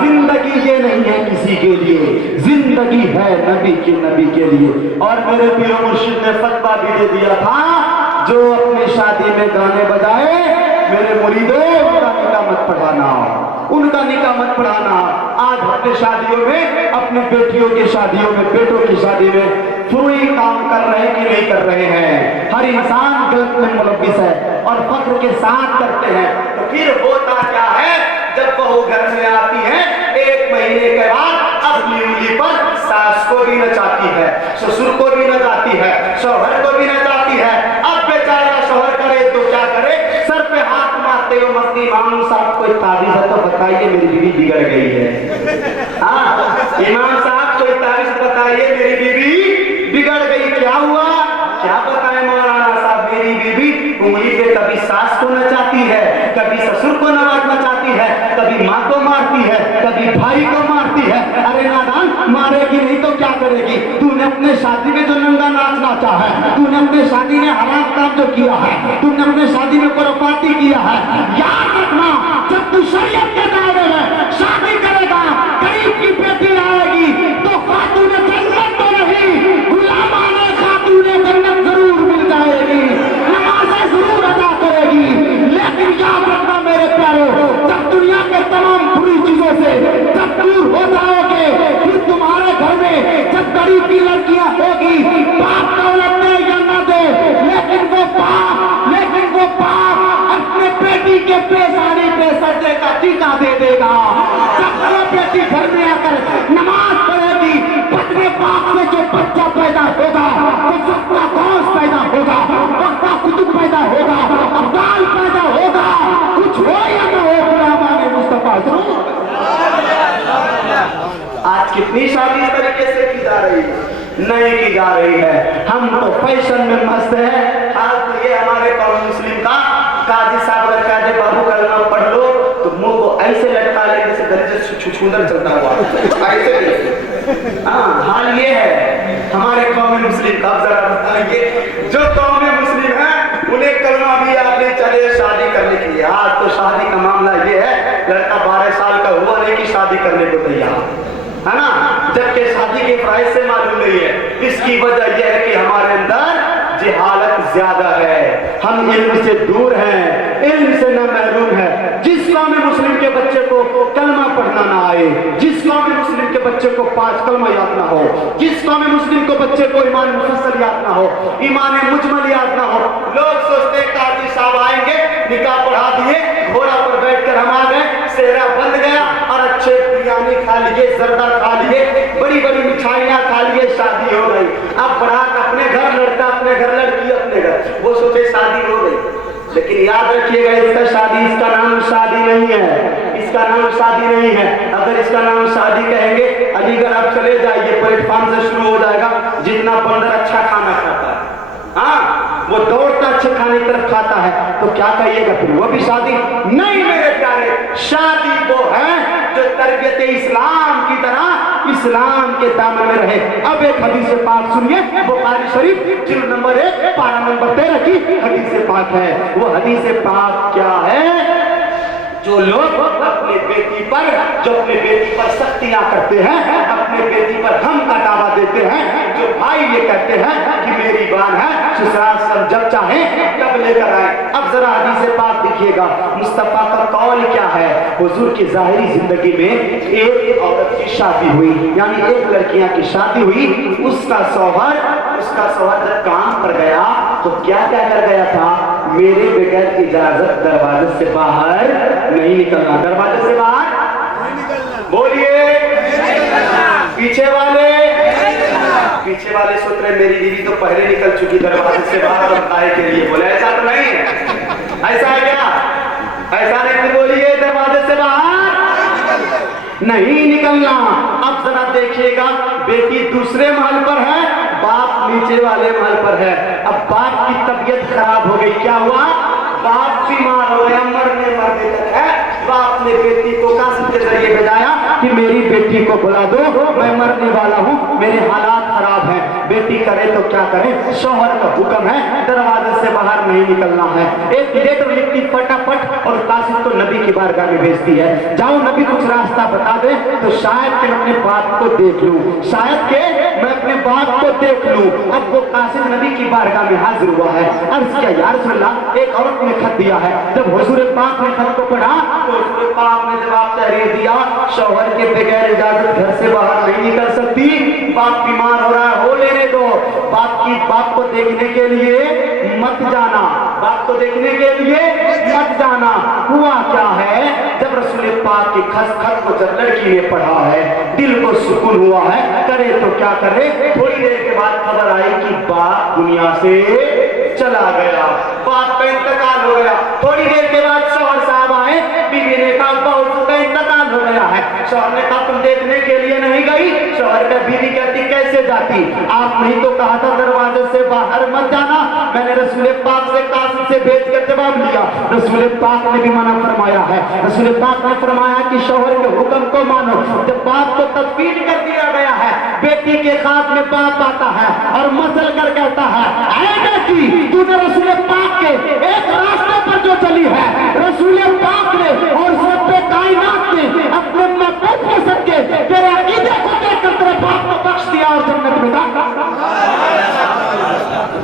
زندگی یہ نہیں ہے کسی کے لیے، زندگی ہے نبی کے لیے۔ اور میرے پیر و مرشد نے فتویٰ بھی دے دیا تھا، جو اپنی شادی میں گانے بجائے میرے مریدوں ان کا نکاح مت پڑھانا، ان کا نکاح مت پڑھانا۔ آج اپنے شادیوں میں، اپنی بیٹیوں کی شادیوں میں، بیٹوں کی شادی میں فروئی کام کر رہے ہیں کہ نہیں کر رہے ہیں؟ ہر انسان غلط میں ملوث ہے اور فخر کے ساتھ کرتے ہیں۔ تو پھر ہوتا کیا ہے؟ جب بہو گھر میں آتی ہے، 1 مہینے کے بعد اپنی انگلی پر ساس کو بھی نچاتی ہے، سسر کو بھی نچاتی ہے، شوہر کو بھی نچاتی ہے۔ اب بیچارہ شوہر کرے تو کیا کرے؟ سر پہ ہاتھ مارتے ہو، مفتی امام صاحب کوئی تعویذ ہے تو بتائیے میری بیوی بگڑ گئی ہے۔ ہاں امام صاحب کوئی تعویذ بتائیے میری بیوی بگڑ گئی، کیا ہوا؟ کیا بتائیں مولانا صاحب، میری بیوی انگلی پہ کبھی ساس کو نچاتی ہے، کبھی سسر کو نچاتی ہے، کبھی ماں کو مارتی ہے، کبھی بھائی کو مارتی ہے۔ ارے نادان، مارے گی نہیں تو کیا کرے گی؟ تو نے اپنے شادی میں جو ننگا ناچ ناچا ہے، تو نے اپنے شادی میں حرام کام جو کیا ہے، تو نے اپنے شادی میں خرافاتی کیا ہے، یاد رکھنا جب تو شریعت کے دائرے میں شادی کرے گا، غریب کی بیٹی آئے گی تو خاتون جنت تو نہیں، غلامانہ خاتون جنت ضرور مل جائے گی، نمازیں ضرور ادا کرے گی۔ لیکن یاد رکھنا میرے پیارو، جب دنیا کے تمام بری چیزوں سے جب دور ہو جاؤ گے، پھر تمہارے گھر میں جب غریب کی لڑکیاں ہوگی، باپ دولت دے یا نہ دے، لیکن وہ باپ اپنے بیٹی کے پیشانی پہ سجدے کا ٹیکا دے دے گا۔ جب وہ بیٹی گھر میں آ کر نماز پڑھے گی، اپنے باپ سے جو بچہ پیدا ہوگا وہ وقت غوث پیدا ہوگا، وقت قطب پیدا ہوگا، ابدال پیدا ہوگا، کچھ ہو یا نہ ہو غلامان مصطفیٰ ضرور۔ آج کتنی شادی اس طریقے سے کی جا رہی ہے؟ نہیں کی جا رہی ہے۔ ہم تو فیشن میں مست ہیں۔ حال تو یہ ہمارے قوم مسلم کا قاضی صاحب اگر کہہ دے بابو کلمہ پڑھ لو تو منہ کو ایسے لٹکا لے جیسے درجے چھچھوندر چلتا ہوا ایسے۔ ہاں حال یہ ہے ہمارے قوم مسلم کا۔ اب ذرا بتائیے، جو قوم مسلم ہیں انہیں کلمہ بھی آپ نے چلے شادی کرنے کے لیے۔ آج تو شادی کا معاملہ یہ ہے، لڑکا 12 سال کا ہوا نہیں کہ شادی کرنے کو تیار ہے نا، جبکہ شادی کے فرائض سے معلوم نہیں ہے۔ اس کی وجہ یہ ہے کہ ہمارے اندر جہالت زیادہ ہے، ہم علم سے دور ہیں، علم سے نہ محروم ہے۔ جس قوم مسلم کے بچے کو کلمہ پڑھنا نہ آئے، جس قوم مسلم کے بچے کو 5 کلمہ یاد نہ ہو، جس قوم مسلم کو بچے کو ایمان مفصل یاد نہ ہو، ایمان مجمل یاد نہ ہو، لوگ سوچتے ہیں قاضی صاحب آئیں گے، نکاح پڑھا دیے، گھوڑا پر بیٹھ کر ہم آ گئے، سہرا بند گیا اور اچھے بریانی کھا لیے، زردہ کھا لیے، بڑی بڑی مٹھائیاں کھا لیے، شادی ہو گئی۔ اب برات اپنے گھر، لڑکا اپنے گھر، لڑکی اپنے گھر، وہ سوچے شادی ہو گئی۔ لیکن یاد رکھیے گا اس کا نام شادی نہیں ہے، اس کا نام شادی نہیں ہے۔ اگر اس کا نام شادی کہیں گے، علی گڑھ آپ چلے جائیے، پلیٹ فارم سے شروع ہو جائے گا، جتنا بندر اچھا کھانا کھاتا ہے، ہاں وہ دوڑتا اچھے کھانے کی طرف کھاتا ہے، تو کیا کہیے گا پھر وہ بھی شادی نہیں؟ میرے پیارے، شادی وہ ہے جو تربیت اسلام کی طرح اسلام کے دامن میں رہے۔ اب ایک حدیث پاک سنیے، بخاری شریف جلد نمبر 1 پارہ نمبر 13 کی حدیث پاک ہے۔ وہ حدیث پاک کیا ہے؟ جو لوگ اپنے بیٹی پر سختیاں کرتے ہیں، اپنے بیٹی پر ہم کا دعویٰ دیتے ہیں، جو بھائی یہ کہتے ہیں کہ میری بان ہے، سسرال سے جب چاہیں تب لے کر آئیں۔ اب ذرا حدیث پاک دیکھیے گا، مصطفیٰ کا قول کیا ہے؟ حضور کی ظاہری زندگی میں ایک عورت کی شادی ہوئی، یعنی ایک لڑکیاں کی شادی ہوئی، اس کا شوہر جب کام پر گیا تو کیا کر گیا تھا؟ میرے بغیر اجازت دروازے سے باہر نہیں نکلنا، دروازے سے باہر نہیں نکلنا۔ بولیے پیچھے والے سوچ رہے میری بیوی تو پہلے نکل چکی دروازے سے باہر بتائے کے لیے، بولے ایسا تو نہیں ہے، ایسا ہے کیا؟ ایسا نہیں، بولیے دروازے سے باہر نہیں نکلنا۔ اب ذرا دیکھیے گا، بیٹی دوسرے محل پر ہے، باپ نیچے والے محل پر ہے۔ اب باپ کی طبیعت خراب ہو گئی، کیا ہوا؟ باپ بیمار ہو گیا، مرنے تک ہے۔ باپ نے بیٹی کو قاسم کے ذریعے بھیجایا کہ میری بیٹی کو بلا دو، میں مرنے والا ہوں، میرے حالات خراب ہیں۔ بیٹی کرے تو کیا کرے؟ شوہر کا حکم ہے دروازے سے باہر نہیں نکلنا ہے۔ ایک لیٹر لکھتی فٹافٹ اور قاسم تو نبی کی بارگاہ میں بھیجتی ہے، جاؤ نبی کچھ راستہ بتا دے، تو شاید کہ میں اپنے باپ کو دیکھ لوں، شاید کہ میں اپنے باپ کو دیکھ لوں۔ اب وہ قاصد نبی کی بارگاہ میں حاضر ہوا ہے، عرض کیا یا رسول اللہ ایک عورت نے خط دیا ہے۔ جب حضور پاک نے خط کو پڑھا تو حضور پاک نے جواب تحریر دیا، شوہر کے بغیر اجازت گھر سے باہر نہیں نکل سکتی، باپ بیمار ہو رہا ہے، ہو لینے دو، باپ کو دیکھنے کے لیے مت جانا، باپ کو دیکھنے کے لیے مت جانا۔ ہوا کیا ہے، جب رسول پاک کی خط کو جب لڑکی نے پڑھا ہے، دل کو سکون ہوا ہے، کرے تو کیا کرے، تھوڑی دیر کے بعد خبر آئی کہ باپ دنیا سے چلا گیا، باپ کا انتقال ہو گیا۔ تھوڑی دیر کے بعد شوہر صاحب آئے، بیوی نے کہا بہو کا انتقال ہو گیا ہے۔ شوہر نے کہا تم دیکھنے کے لیے نہیں گئی؟ شوہر کا بیوی کہتی کیسے جاتی، آپ نہیں تو کہا تھا دروازے سے باہر مت جانا، میں نے رسول پاک سے قاصد سے بھیج کر جواب لیا، رسول پاک نے بھی منع فرمایا ہے۔ رسول پاک نے فرمایا کہ شوہر کے حکم کو مانو۔ جب باپ کو تدفین کر دیا گیا ہے، بیٹی کے خواب میں باپ آتا ہے اور مسل کر کہتا ہے اے بیٹی تو نے رسول پاک کے ایک راستے پر جو چلی ہے، رسول پاک نے اور سب کائنات نے اپنے محبوب کے صدقے تیرے عقیدے کو دیکھ کر تیرے باپ کو بخش دیا اور جنت میں ڈالا۔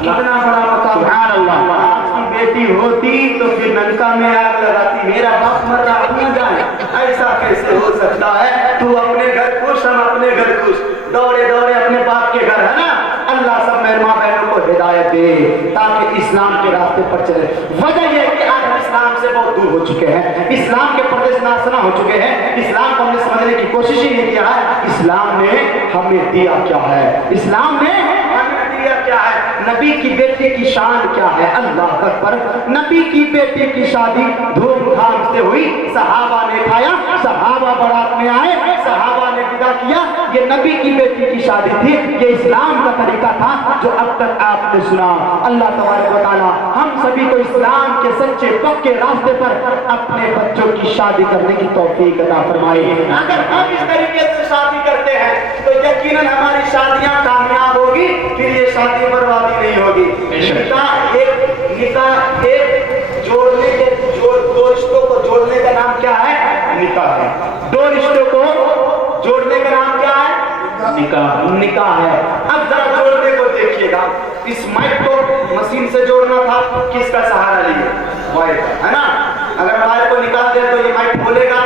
کتنا بڑا مقام، سبحان اللہ۔ آپ کی بیٹی ہوتی تو پھر ننکا میں آگ لگاتی، میرا باپ مر رہا نہ جائے، ایسا کیسے ہو سکتا ہے، تو اپنے گھر خوش ہم اپنے گھر خوش، دوڑے دوڑے اپنے باپ کے گھر، ہے نا۔ اللہ سب میرے ماں بہنوں کو ہدایت دے تاکہ اسلام کے راستے پر چلے۔ وجہ یہ ہے کہ آج ہم اسلام سے بہت دور ہو چکے ہیں، اسلام کے پردے سے ناشنا ہو چکے ہیں، اسلام کو ہم نے سمجھنے کی کوشش ہی نہیں کیا ہے۔ اسلام نے ہمیں دیا کیا ہے، اسلام نے ہمیں دیا کیا ہے، نبی کی بیٹی کی شان کیا ہے، اللہ اکبر۔ نبی کی بیٹی کی شادی دھوم دھام سے ہوئی، صحابہ نے کھایا، صحابہ بارات میں آئے، صحابہ نے ودا کیا، یہ نبی کی بیٹی کی شادی تھی، یہ اسلام کا طریقہ تھا جو اب تک آپ نے سنا۔ اللہ تبارک و تعالی ہم سبھی کو اسلام کے سچے پکے راستے پر اپنے بچوں کی شادی کرنے کی توفیق عطا فرمائے۔ اگر ہم اس طریقے سے شادی کرتے ہیں تو یقیناً ہماری شادیاں کامیاب ہوگی، پھر یہ شادی بربادی نہیں ہوگی۔ نکاح ایک جوڑنے کے دو رشتوں کو جوڑنے کا نام کیا ہے، نکاح ہے۔ دو رشتوں کو جوڑنے کا نام کیا ہے، نکاح ہے۔ اب ذرا جوڑنے کو دیکھیے گا، اس مائک کو مشین سے جوڑنا تھا، کس کا سہارا لیے، وائر کا، ہے نا۔ اگر وائر کو نکال دے تو یہ مائک کھولے گا،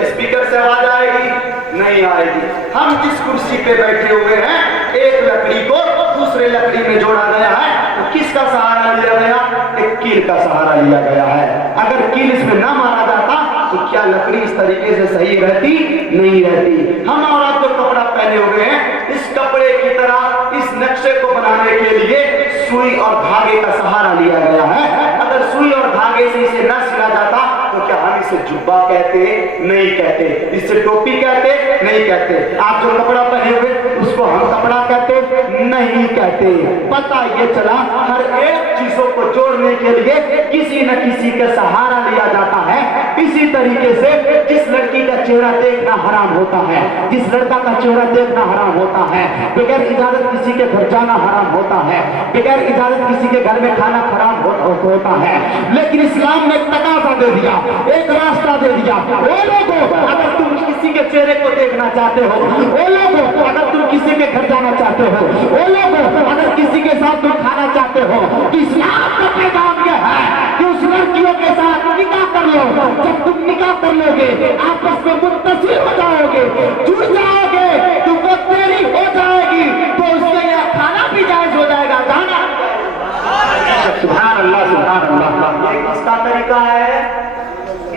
اسپیکر سے آواز آئے گی نہیں آئے گی۔ ہم جس کرسی پہ بیٹھے ہوئے ہیں، ایک لکڑی کو دوسرے لکڑی میں جوڑا گیا ہے، کس کا سہارا لیا گیا، ایک کیل کا سہارا لیا گیا ہے۔ اگر کیل اس میں نہ مارا جاتا تو کیا لکڑی اس طریقے سے صحیح رہتی، نہیں رہتی۔ ہم عورت جو کپڑا پہنے ہوئے ہیں، اس کپڑے کی طرح اس نقشے کو بنانے کے لیے سوئی اور دھاگے کا سہارا لیا گیا ہے۔ اگر سوئی اور دھاگے سے اسے نہ سلا جاتا تو کیا ہم اسے جبہ کہتے، نہیں کہتے، اس سے ٹوپی کہتے، نہیں کہتے۔ آپ جو کپڑا پہنے ہوئے اس کو ہم کپڑا کہتے، نہیں کہتے۔ پتہ یہ چلا ہر ایک چیزوں کو جوڑنے کے لیے کسی نہ کسی کا سہارا لیا جاتا ہے۔ اسی طریقے سے جس لڑکی کا چہرہ دیکھنا حرام ہوتا ہے، جس لڑکا کا چہرہ دیکھنا حرام ہوتا ہے، بغیر اجازت کسی کے گھر جانا حرام ہوتا ہے، بغیر اجازت کسی کے گھر میں کھانا حرام ہوتا ہے، لیکن اسلام نے ایک تقاضا دے دیا، ایک راستہ دے دیا۔ وہ لوگوں اگر تم کسی کے چہرے کو دیکھنا چاہتے ہو، وہ لوگوں اگر تم کسی کے گھر جانا چاہتے ہو، وہ لوگوں اگر کسی کے ساتھ تم کھانا چاہتے ہو، اسلام کا پیغام یہ ہے کہ اس لڑکیوں کے ساتھ نکاح کر لو۔ جب تم نکاح کر لو گے، آپس میں متصل ہو جاؤ گے، جڑ جاؤ گے، تو وہ تیری ہو جائے گی، تو اس کے یہاں کھانا بھی جائز ہو جائے گا، جانا۔ سبحان اللہ، سبحان اللہ۔ یہ کس کا طریقہ ہے،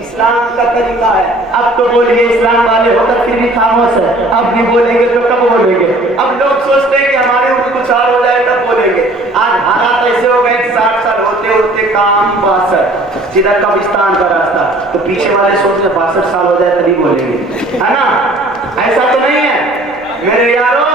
اسلام کا طریقہ ہے۔ اب تو بولیے اسلام والے ہو کر پھر بھی خاموش ہے، اب نہیں بولیں گے تو کب بولیں گے؟ اب لوگ سوچتے ہیں کہ ہمارے اوپر کچھ اور ہو جائے تب بولیں گے۔ آج حالات ایسے ہو گئے کہ 60 سال ہوتے ہوتے کام 62، جدھر قبرستان کا راستہ، تو پیچھے والے سوچ رہے 62 سال ہو جائے تبھی بولیں گے، ہے نا۔ ایسا تو نہیں ہے میرے یارو،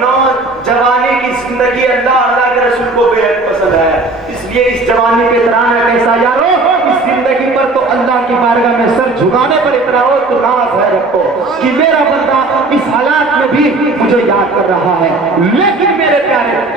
نوجوانی کی زندگی اللہ کے رسول کو بے حد پسند ہے، اس لیے اس جوانی پہ اترانا کیسا یارو، اس زندگی پر تو اللہ کی بارگاہ میں سر جھکانے پر اتراؤ تو ناز ہے رکھو کہ میرا بندہ اس حالات میں بھی مجھے یاد کر رہا ہے۔ لیکن میرے پیارے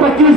25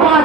5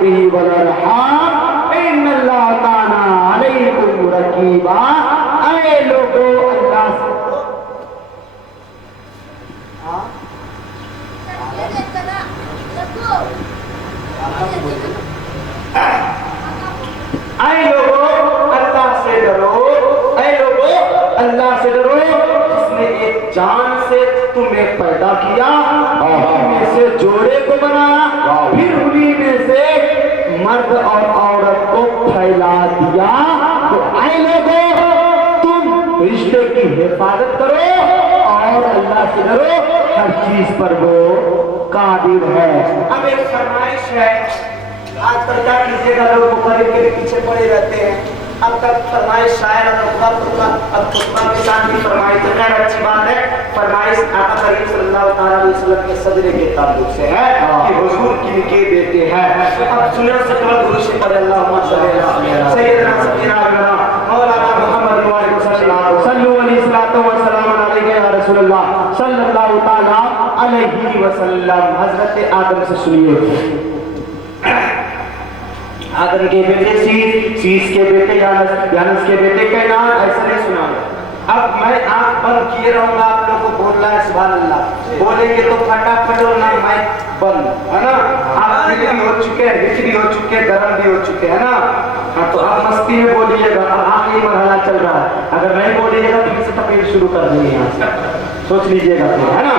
به والارحام ان اللہ کان علیکم رقیبا۔ اے لوگوں اللہ سے اللہ سے ڈرو جس نے ایک جان سے تمہیں پیدا کیا، میں سے جوڑے کو بنایا، پھر انہی میں سے مرد اور عورت کو پھیلا دیا۔ تو اے لوگوں تم رشتے کی حفاظت کرو اور اللہ سے ڈرو، ہر چیز پر وہ قادر ہے۔ اب ایک فرمائش ہے، آج کل کیا کیجیے گا، لوگ مخالف کے پیچھے پڑے رہتے ہیں۔ اب تک فرمائش شاعر اب خطبہ کے ساتھ بھی فرمائش ہے، خیر اچھی بات ہے۔ فرمائش آقا کریم صلی اللہ علیہ وسلم کے صدرے کے تعلق سے ہے کہ حضور کن کے بیٹے ہیں۔ اب سنن سے قبل درود پر اللہم صلی علی سیدنا سیدنا مولانا محمد صلو علیہ الصلوۃ والسلام علیہ یا رسول اللہ صلی اللہ تعالی علیہ وسلم۔ حضرت آدم سے سنیے، آدم کے بیٹے سیس، سیس کے بیٹے یانس، یانس کے بیٹے کینان، ایسا نہیں سنا۔ اب میں آنکھ بند کیے رہوں گا، آپ لوگوں کو بولنا ہے سبحان اللہ، بولیں گے تو پھٹافٹ اور نہ مائک بند، ہے نا؟ آپ ہٹ بھی ہو چکے ہیں، ہٹ بھی ہو چکے ہیں، گرم بھی ہو چکے ہیں نا؟ ہاں تو آپ مستی میں بولیے گا، اب آخری مرحلہ چل رہا ہے، اگر نہیں بولیے گا تو پھر سے تقریر شروع کر دیں گے یہاں سے، سوچ لیجیے گا پھر، ہے نا؟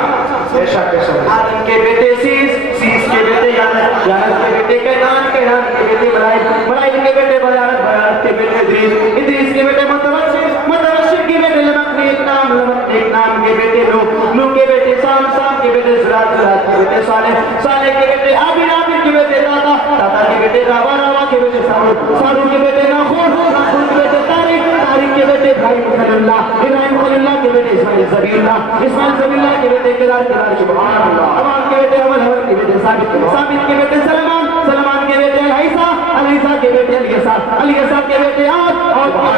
بے شک بے شک۔ آدم کے بیٹے سیس، سیس کے بیٹے یانس، یانس کے بیٹے کینان، کینان کے بیٹے بلائل، بلائل کے بیٹے بلارت، بلارت کے بیٹے ادریس، ادریس کے بیٹے متوشر، متوشر کے بیٹے لمق، ایک نام لمق، ایک نام کے بیٹے نوح، نوح کے بیٹے سام، سام کے بیٹے زرات، زرات کے بیٹے صالح، صالح کے بیٹے عابد، عابد کے بیٹے دادا، دادا کے بیٹے راوا، راوا کے بیٹے سارود، سارود کے بیٹے ناخون، ناخون کے بیٹے طارق، طارق کے بیٹے ابراہیم خلیل اللہ، ابراہیم خلیل اللہ کے بیٹے اسماعیل ذبیح اللہ، اسماعیل ذبیح اللہ کے بیٹے کدار، کدار سبحان اللہ، عمر کے بیٹے عمر، عمر کے بیٹے ثابت، ثابت کے بیٹے سلمان، سلمان کے بیٹے عیسیٰ، عیسیٰ کے بیٹے الیسع، الیسع کے بیٹے عاد، اوفا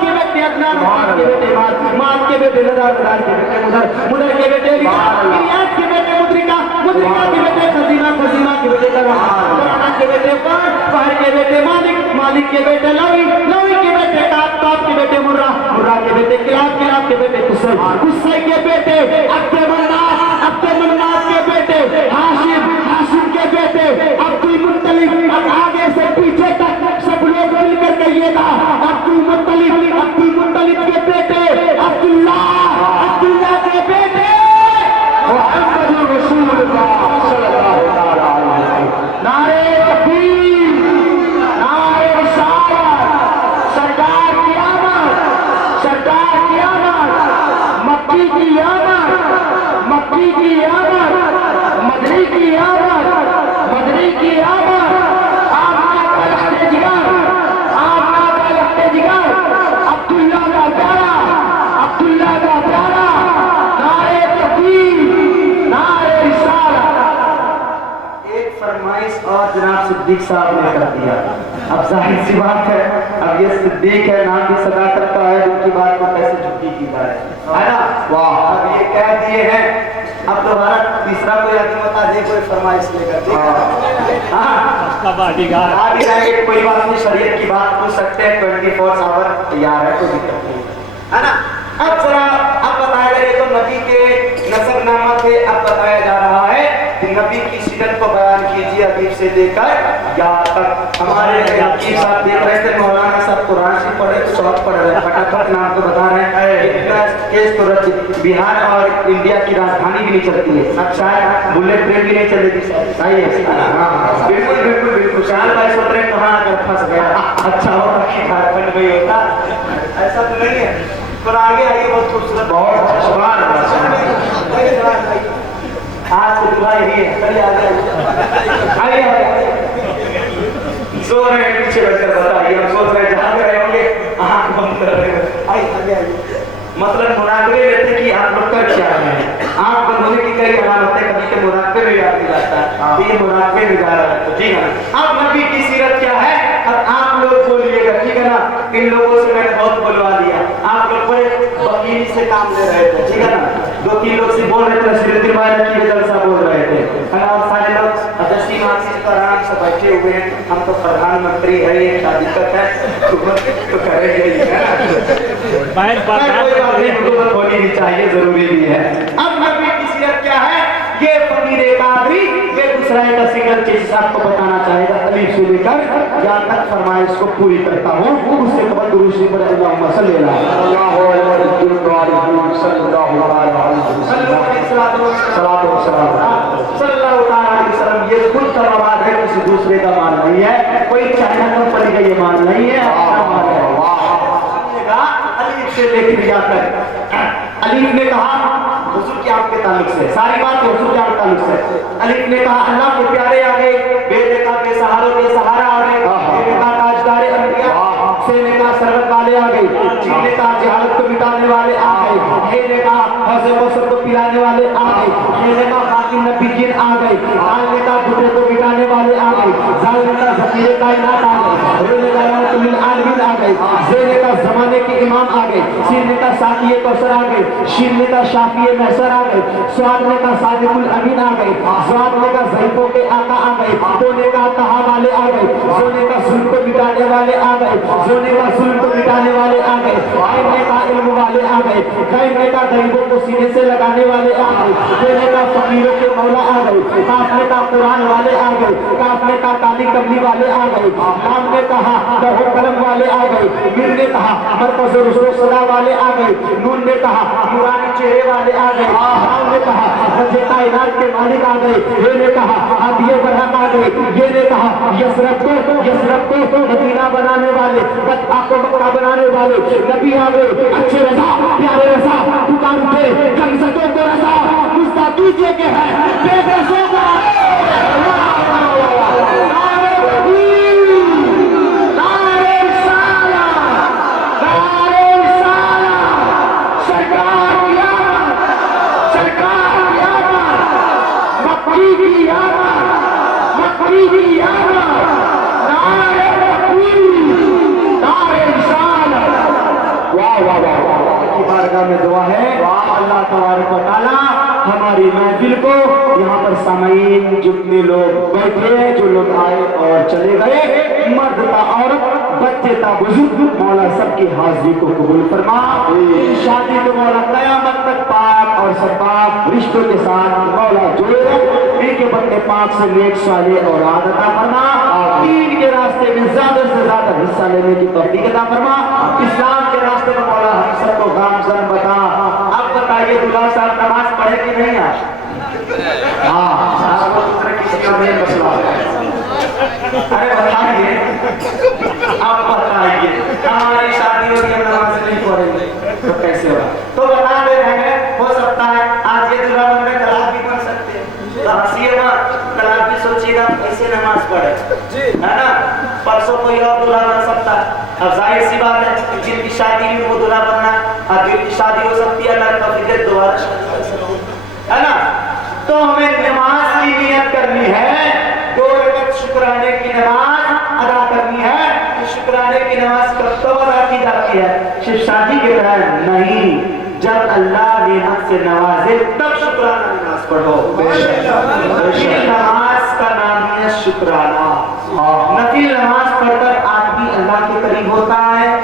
کے بیٹے عدنان، عدنان کے بیٹے ماد، ماد کے بیٹے لدار، لدار کے بیٹے مدر، مدر کے بیٹے الیاس کے بیٹے مدرکہ، مدرکہ کے بیٹے خزیمہ، خزیمہ کے بیٹے قرآن کے بیٹے فہد، فہد کے بیٹے مالک، مالک کے بیٹے لوی، لوی کے بیٹے تاب، تاب کے بیٹے مرہ، مرہ کے بیٹے کلاب، کلاب کے بیٹے قصی، قصی کے بیٹے عبد مناف، عبد مناف کے بیٹے ہاشم، ہاشم کے بیٹے عبد المطلب۔ اب آگے سے پیچھے تک سب لوگ مل کر کہیے گا عبد المطلب، عبد المطلب کے بیٹے عبداللہ، عبداللہ کے بیٹے صدیق صاحب نے کر دیا. اب ظاہر سی بات ہے, اب یہ صدیق ہے, نام بھی صدا کرتا ہے, ان کی بات کو کیسے جھوٹی کی جائے, ہے نا. واہ, اب یہ کہہ دیے ہیں. اب دوبارہ تیسرا کوئی آدمی بتا دے, کوئی فرمائش لے کر. کوئی بات نہیں, شریعت کی بات پوچھ سکتے ہیں, 24 آور تیار ہے, کوئی دقت نہیں ہے نا. اب ذرا اب بتایا گیا, یہ تو نبی کے نسب نامہ تھے. اب بتایا جا رہا ہے کہ نبی کی سیرت کو بیان کیجیے ادیب سے لے کر یا تک. ہمارے عقیل صاحب دیکھ رہے تھے, مولانا صاحب قرآن سے پڑھے تو سبق پڑھ رہے ہیں, فٹافٹ نام تو بتا رہے ہیں. اتنا تیز تو بہار اور انڈیا کی راجدھانی بھی نہیں چلتی ہے, اب شاید بلٹ ٹرین بھی نہیں چلے گی. صحیح ہے, بالکل بالکل بالکل. شاید بھائی سوچ رہے کہاں آ کر پھنس گیا, اچھا ہوتا کہ جھارکھنڈ میں ہی ہوتا, ایسا تو نہیں ہے. پر آگے آئیے, بہت خوبصورت, بہت سبحان اللہ. آج تو دعا یہی ہے, چلیے آگے آئیے. سو رہے ہیں پیچھے بیٹھ کر بتائیے, ہم سوچ رہے ہیں جہاں رہے ہوں گے آنکھ بند کر رہے ہیں. آئیے آئیے. مطلب مراقبے لیتے کہ آپ لوگ کر کیا رہے ہیں. آنکھ بند ہونے کی کئی علامتیں کبھی کے مراقبے میں یاد جاتا ہے کہ یہ مراقبے میں جا رہا ہے. تو ٹھیک ہے, اب نبی کی سیرت کیا ہے اب آپ لوگ بولیے گا, ٹھیک ہے نا. ان لوگوں سے میں نے بہت بلوا دیا, آپ لوگ بڑے وکیل سے کام لے رہے تھے, ٹھیک ہے نا. 2-3 لوگ سے بول رہے تھے, سیرت روایت کی جلسہ بول رہے تھے, اور سارے لوگ اجسی مارسی پر آرام سے بیٹھے ہوئے ہیں. ہم تو پردھان منتری ہے, یہ کیا دقت ہے, تو کریں گے ہی, ہے نا. کوئی بات نہیں, حکومت ہونی بھی چاہیے, ضروری بھی ہے. اب نبی کی سیرت کیا ہے, یہ فقیر قادری بے گسرائے کا سنگل چیز آپ کو بتانا چاہے گا, الف سے لے کر یا تک فرمائش کو پوری کرتا ہوں. اس سے قبل درود شریف پر اللہم صلی اللہ علیہ وسلم. یہ خود کا مواد ہے, کسی دوسرے کا مال نہیں ہے, کوئی چائنا کمپنی کا یہ مال نہیں ہے, اپنا مال ہے. الف سے لے کر جا کر, الف نے کہا حضور کے آپ کے تعلق سے, ساری بات حضور کے آپ کے تعلق سے. الف نے کہا اللہ کے پیارے آ گئے, بیٹے کا بے سہاروں کے سہارا آ گئے, بیٹے کا تاجدار انبیاء, سے نے کہا سربت والے آ گئے, جن نے کہا جہالت کو مٹانے والے آ گئے, یہ نے کہا حوض کوثر کو پلانے والے آ گئے, یہ نے کہا خاتم نبیین آ گئے, آل نے کہا بھوکے کو مٹانے والے آ گئے, زال نے کہا ذخیرے کائنات آ گئے, رو نے کہا رحمت للعالمین آ گئے, زے نے کہا زمانے کے امام آ گئے, سین نے کہا ساقی کوثر آ گئے, شین نے کہا شافی محشر آ گئے, سواد نے کہا صادق الامین آ گئے, زواد نے کہا ضعیفوں کے آقا آ گئے, تو نے کہا طہا والے آ گئے, زو نے کہا ظلم کو مٹانے والے آ گئے, زو نے کہا ظلم کو مٹانے والے آ گئے, عین نے کہا علم والے آ گئے, غیب نے کہا غریبوں کو سینے سے لگانے والے آ گئے, دے نے کہا فقیروں کے مولا آ گئے, کاف نے کہا قرآن والے آ گئے, کاف نے کہا کالی کملی والے آ گئے, نام نے کہا لوح قلم والے آ گئے, میر نے کہا مرکز رسول صدا والے آ گئے, نون نے کہا نورانی چہرے والے آ گئے, رام نے کہا رب کائنات کے مالک آ گئے, یہ نے کہا ہادی برحق آ گئے, یہ نے کہا یثرب کو مدینہ بنانے والے, مکہ کو مکہ بنانے والے نبی آ گئے, اچھے رضا پیارے رضا دکان پہ کنزتوں کو رضا مجھتا کیجئے کہ ہے بے بسوں کو میں دعا ہے اللہ تبارک و تعالی ہماری محفل کو یہاں پر سامعین جتنے لوگ بیٹھے, جو لوگ آئے اور چلے گئے, مرد تا عورت, بچے تا بزرگ, مولا سب کی حاضری کو قبول فرما. شادی کو مولا قیامت تک پاک اور شفاف رشتوں کے ساتھ مولا جوڑے رکھ, ان کے بندے پاک سے نیک صالح اولاد عطا فرما, دین کے راستے میں زیادہ سے زیادہ حصہ لینے کی توفیق عطا فرما. اسلام کے راستے میں مولا ہم سب کو گامزن بتا. اب بتائیے دلہا صاحب نماز پڑھے کہ نہیں آج؟ ہاں کسی کا نہیں مسئلہ ہے. ارے بتائیے, اب بتائیے ہماری شادی ہوگی ہم نماز نہیں پڑھیں گے تو کیسے ہوگا؟ تو بتا دے رہے ہیں, ہو سکتا ہے آج یہ دلہا بن گئے, طلاق بھی پڑھ سکتے ہیں, تو ہنسیے مت, طلاق بھی سوچیے گا کیسے نماز پڑھے, ہے نا. پرسوں کوئی اور دلہا بن سکتا ہے. اب ظاہر سی بات ہے جن کی شادی ہوئی وہ دلہا بننا, اب جن کی شادی ہو سکتی ہے اللہ کا فکر دوبارہ شادی کر سکتی ہے نا. تو ہمیں نماز کی نیت کرنی ہے, 2 رکعت شکر شکرانے کی نماز ادا کرنی ہے تو شکرانے کی نماز کب تک ادا کی جاتی ہے؟ صرف شادی کے دوران نہیں، جب اللہ نعمت سے نوازے تب شکرانہ نماز پڑھو۔ نفل نماز کا نام ہے شکرانہ۔ نفل نماز پڑھ کر آدمی اللہ کے قریب ہوتا ہے۔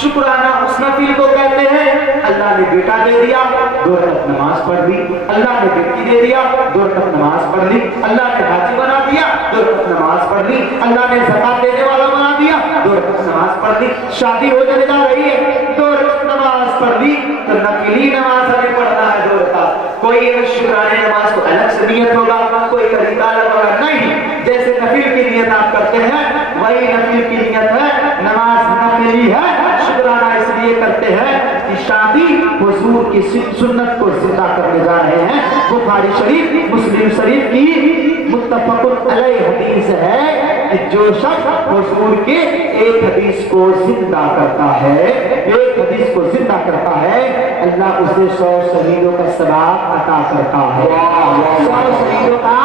شکرانہ اس نفل کو کہتے ہیں اللہ نے بیٹا دے دیا 2 رکعت نماز پڑھ لی، اللہ نے بیٹی دے دیا 2 رکعت نماز پڑھ لی، اللہ نے حاجی بنا دیا 2 رکعت نماز پڑھ لی، اللہ نے زکات دینے والا بنا دیا 2 رکعت نماز پڑھ لی، شادی ہو جانے جا رہی ہے 2 رکعت نماز پڑھ لی، تو نفلی نماز ہمیں پڑھنا ہے 2 رکعت۔ کوئی شکرانے نماز کو الگ سے نیت ہوگا، کوئی طریقہ الگ ہوگا، نہیں، جیسے نفل کی نیت آپ کرتے ہیں وہی نفل کی نیت ہے، نماز نفلی ہے، شکرانہ اس لیے کرتے ہیں کہ شادی حضور کی سنت کو زندہ کرنے جا رہے ہیں۔ بخاری شریف مسلم شریف کی متفق علیہ حدیث ہے کہ جو شخص حضور کے ایک حدیث کو زندہ کرتا ہے، ایک حدیث کو زندہ کرتا ہے، اللہ اسے 100 شہیدوں کا ثواب عطا کرتا ہے، 100 شہیدوں کا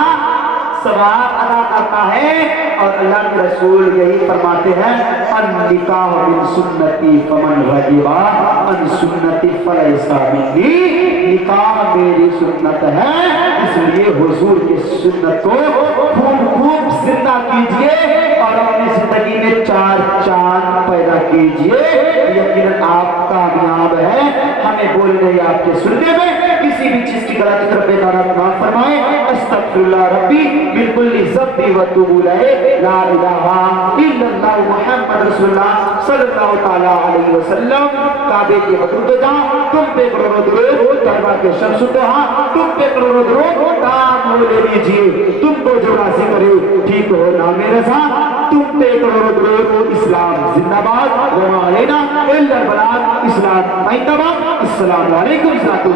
ثواب ادا کرتا ہے۔ اور اللہ کے رسول یہی فرماتے ہیں النکاح من سنتی فمن رغب عن سنتی فلیس منی، نکاح میری سنت ہے، اس لیے حضور کی سنت کو خوب زندہ کیجئے اور اپنی زندگی میں 4 چاند پیدا کیجئے، یقیناً آپ کامیاب ہیں۔ ہمیں بولنے یا آپ کے سننے میں کسی بھی چیز کی غلطی طرف ادارت نہ فرمائے۔ استغفر اللہ ربی من کل ذنب واتوب الیہ، لا الہ الا اللہ محمد رسول اللہ صلی اللہ تعالی علیہ وسلم۔ کعبے کے حدود جاؤ، تم پہ کروڑوں درود، کعبہ کے شمس دہاں تم پہ کروڑوں درود، کام لے لیجیے، تم کو جو راضی کرے، ٹھیک ہو نام رضا، تم پہ کروڑوں درود۔ اسلام زندہ باد، وما علینا الا البلاغ، اسلام زندہ باد۔ السلام علیکم۔